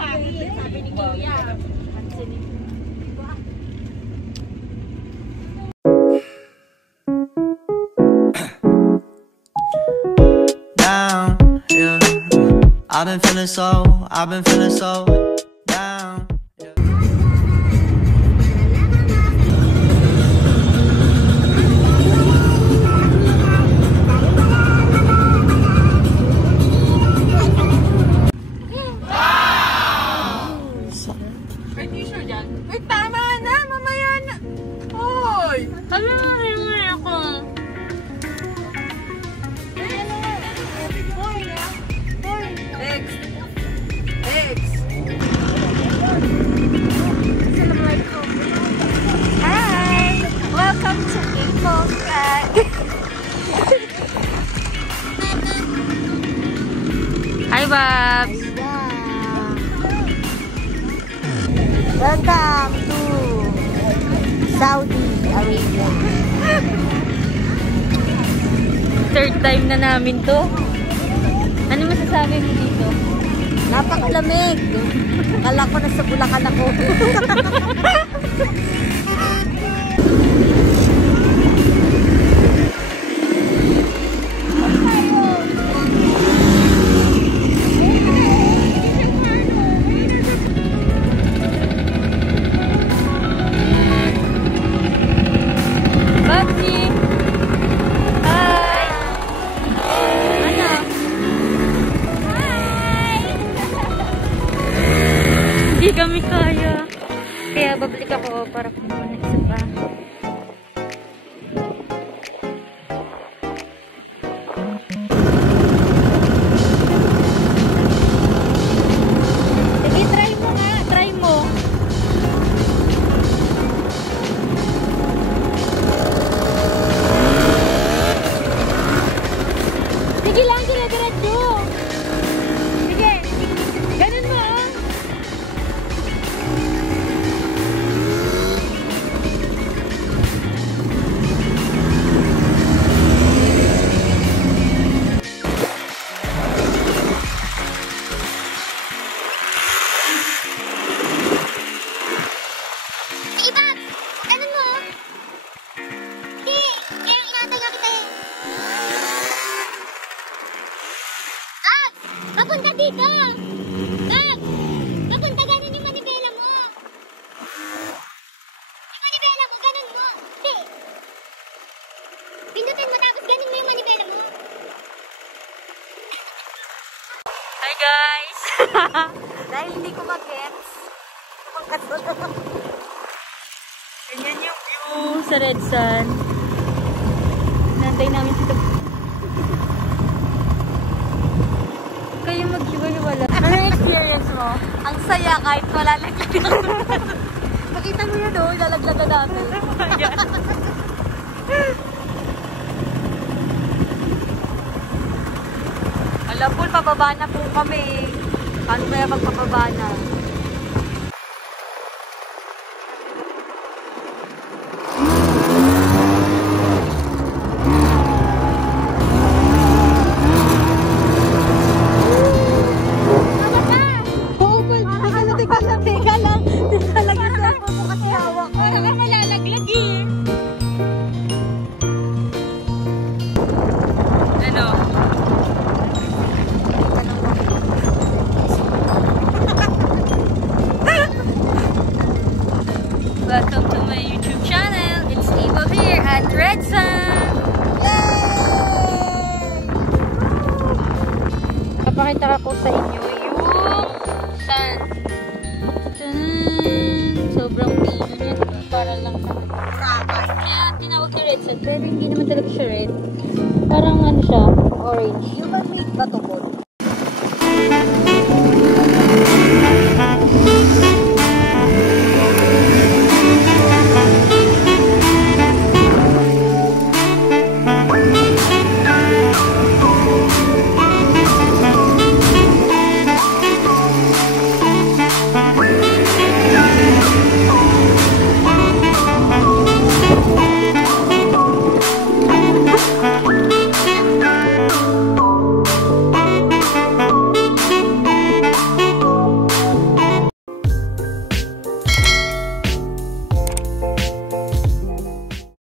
pangit, sabi ni Kuya. Down, yeah. I've been feeling so down. Wait, tama na! Mamaya na! Hoy! Ano nga ako? Next! Next! Assalamualaikum. Hi! Welcome to K-pop. Hi, Babs! Welcome to Saudi Arabia. Third time na namin to. Ano masasabi mo dito? Napakalamig. Kala ko nasa Bulacan ako. Babsi! Hi! Ano? Hindi kami kaya. Kaya babalik ako para kumuha ng isa pa. Sige, try mo nga. Try mo. Sige lang, dire-diretso. Sige. Ganun mo, oh. Papunta dito! Bag! Papunta ganun yung manibela mo! Yung manibela mo, ganun mo! Hindi! Pindutin mo tapos ganun mo yung manibela mo! Hi, guys! Dahil hindi ko mag-gets. Ganyan yung view sa Red Sun. Nantay namin si kayo mag-hiwa-hiwala. Ano yung experience mo? Ang saya kahit wala naglagan. Makita mo yun, oh, lalaglagan natin. Alam po, pababa na po kami. Paano kaya magpapaba na? Welcome to my YouTube channel. It's Eva here at Red Sun. Papakita ko sa inyo yung sun. Sobrang pino niya. Para lang kaya tinawag na Red Sun. Pero hindi naman talaga siya red. Parang ano siya, orange. Human made ba to, Paul?